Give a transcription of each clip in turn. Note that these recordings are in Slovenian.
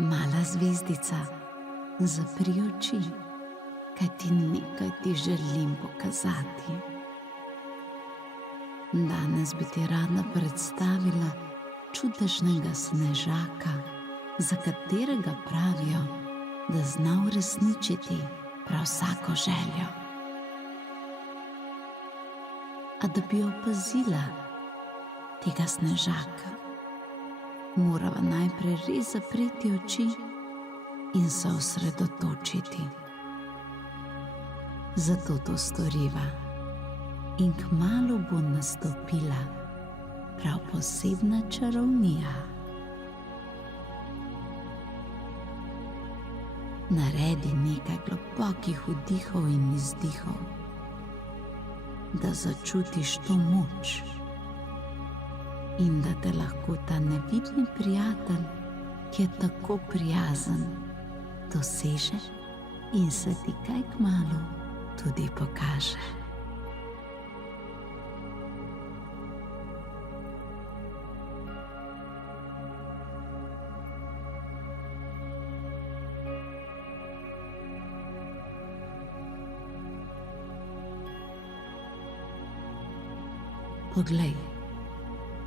Mala zvezdica, zapri oči, kajti nekaj ti želim pokazati. Danes bi ti rada predstavila čudežnega snežaka, za katerega pravijo, da zna uresničiti prav vsako željo. A da bi opazila tega snežaka, morava najprej res zapreti oči in se osredotočiti. Zato to storiva in kmalu bo nastopila prav posebna čarovnija. Naredi nekaj globokih vdihov in izdihov, da začutiš to moč in da te lahko ta nevidni prijatelj, ki je tako prijazen, doseže in se ti kaj kmalu tudi pokaže. Poglej,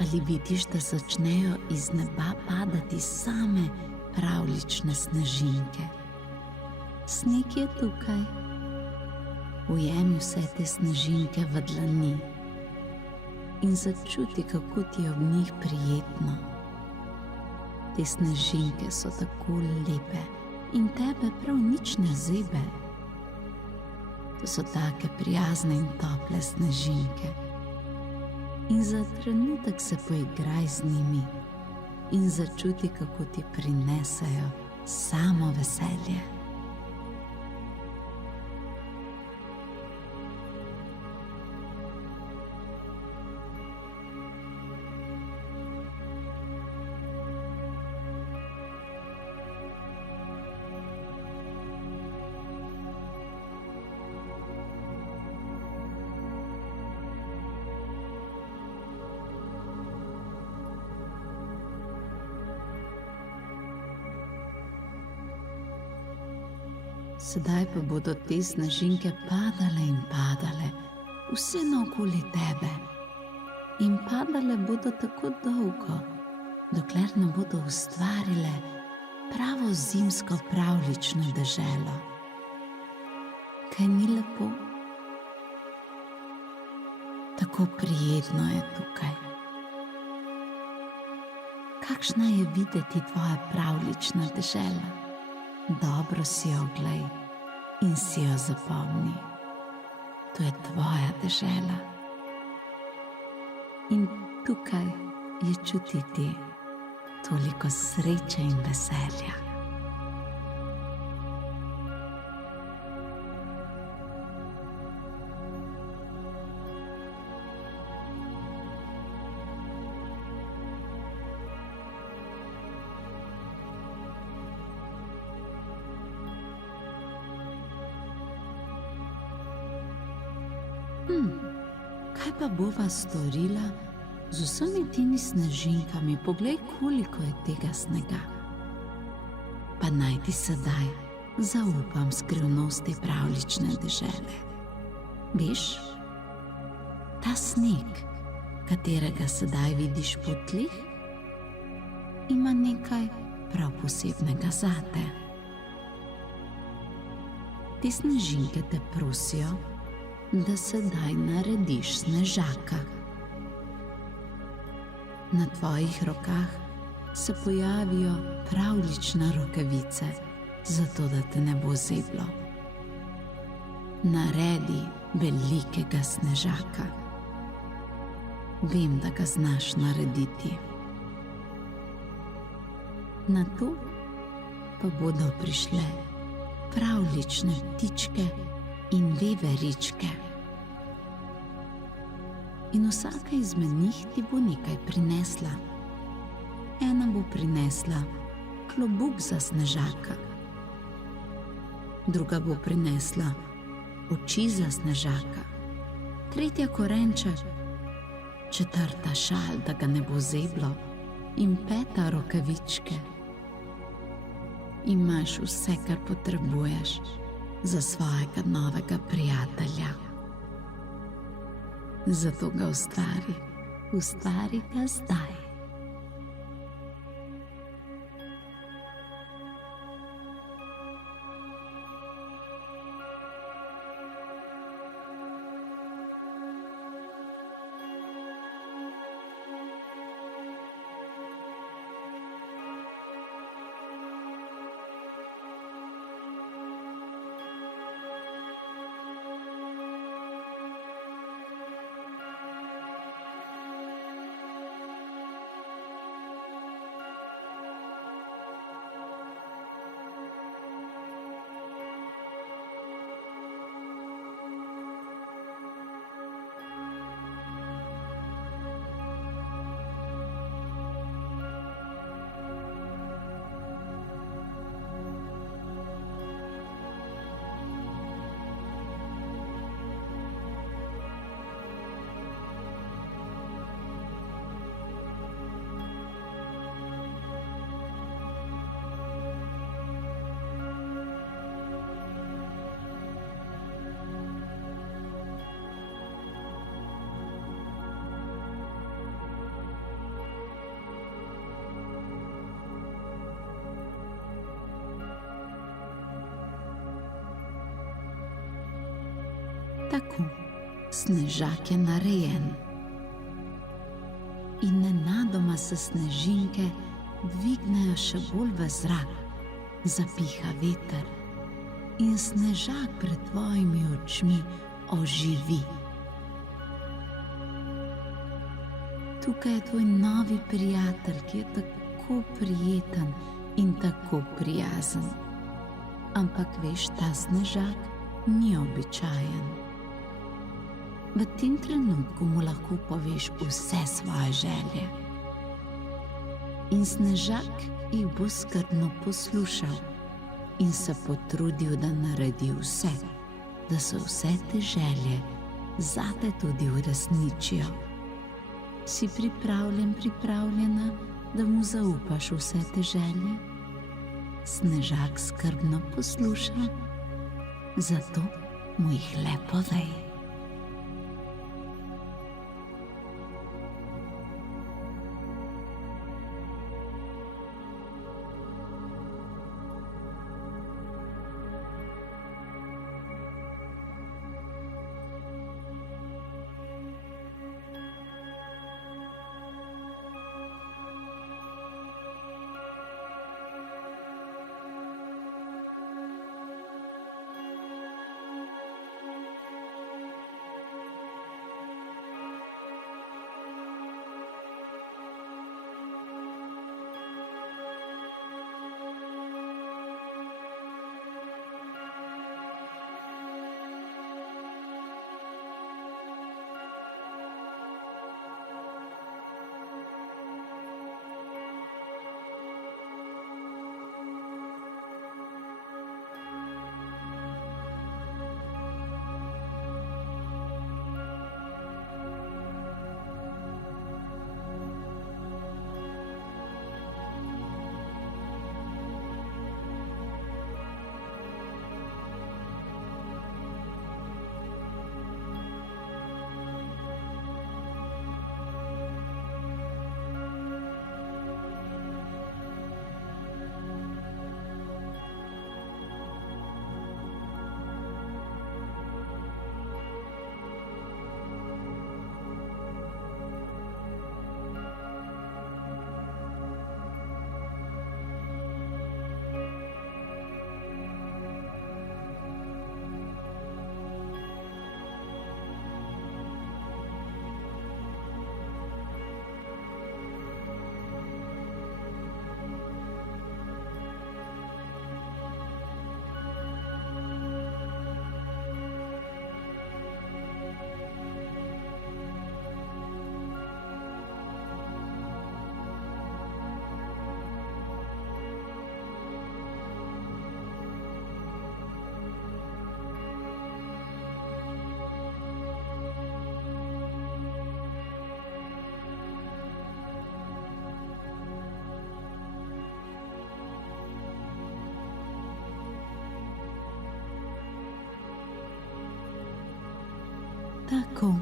ali vidiš, da začnejo iz neba padati same pravljične snežinke. Sneg je tukaj. Ujemi vse te snežinke v dlani in začuti, kako ti je ob njih prijetno. Te snežinke so tako lepe in tebe prav nič ne zebe. To so take prijazne in tople snežinke. In za trenutek se poigraj z njimi in začuti, kako ti prinesejo samo veselje. Sedaj pa bodo te snežinke padale in padale, vse naokoli tebe. In padale bodo tako dolgo, dokler ne bodo ustvarile pravo zimsko pravljično deželo. Kaj ni lepo? Tako prijetno je tukaj. Kakšna je videti tvoja pravljična dežela? Dobro si jo oglej in si jo zapomni. To je tvoja dežela. In tukaj je čutiti toliko sreče in veselja. Kaj pa bova storila z vsemi temi snežinkami? Poglej, koliko je tega snega. Pa naj ti sedaj zaupam skrivnosti pravljične dežele. Veš, ta sneg, katerega sedaj vidiš po tleh, ima nekaj prav posebnega zate. Te snežinke te prosijo, da sedaj narediš snežaka. Na tvojih rokah se pojavijo pravljične rokavice, zato da te ne bo zeblo. Naredi velikega snežaka. Vem, da ga znaš narediti. Nato pa bodo prišle pravljične ptičke in veveričke. In vsaka izmed njih ti bo nekaj prinesla. Ena bo prinesla klobuk za snežaka, druga bo prinesla oči za snežaka, tretja korenček, četrta šal, da ga ne bo zeblo, in peta rokavičke. imaš vse, kar potrebuješ za svojega novega prijatelja. Zato ga ustvari ga zdaj. Tako, snežak je narejen. In nenadoma se snežinke dvignejo še bolj v zrak, zapiha veter in snežak pred tvojimi očmi oživi. Tukaj je tvoj novi prijatelj, ki je tako prijeten in tako prijazen. Ampak veš, ta snežak ni običajen. V tem trenutku mu lahko poveš vse svoje želje. In snežak jih bo skrbno poslušal in se potrudil, da naredi vse, da se vse te želje zate tudi uresničijo. Si pripravljena, da mu zaupaš vse te želje? Snežak skrbno posluša, zato mu jih le povej. Tako,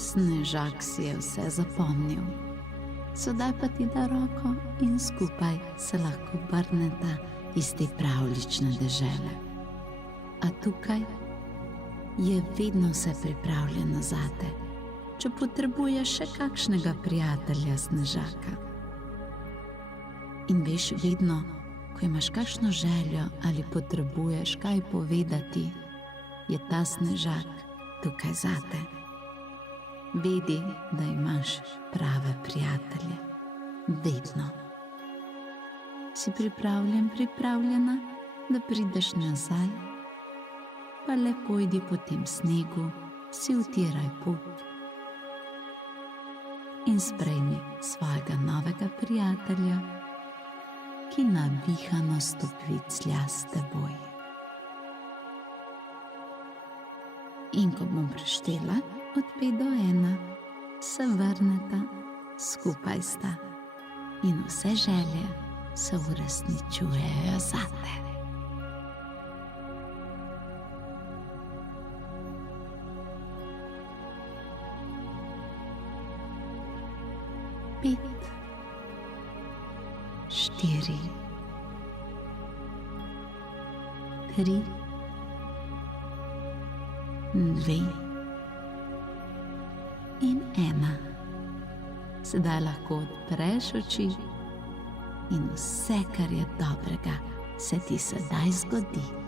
Snežak si je vse zapomnil. Sedaj pa ti da roko in skupaj se lahko vrneta iz te pravljične dežele. A tukaj je vedno vse pripravljeno zate, če potrebuješ še kakšnega prijatelja Snežaka. In veš, vedno, ko imaš kakšno željo ali potrebuješ kaj povedati, je ta Snežak tukaj zate. Vedi, da imaš prave prijatelje. Vedno. Si pripravljena, da prideš nazaj? Pa le pojdi po tem snegu, si utiraj pot in sprejmi svojega novega prijatelja, ki navihano stopiclja s teboj. In ko bom preštela od 5 do 1, se vrneta, skupaj sta in vse želje se uresničujejo zate. Pet, 4, 3, 2 in 1. Sedaj lahko odpreš oči in vse, kar je dobrega, se ti sedaj zgodi.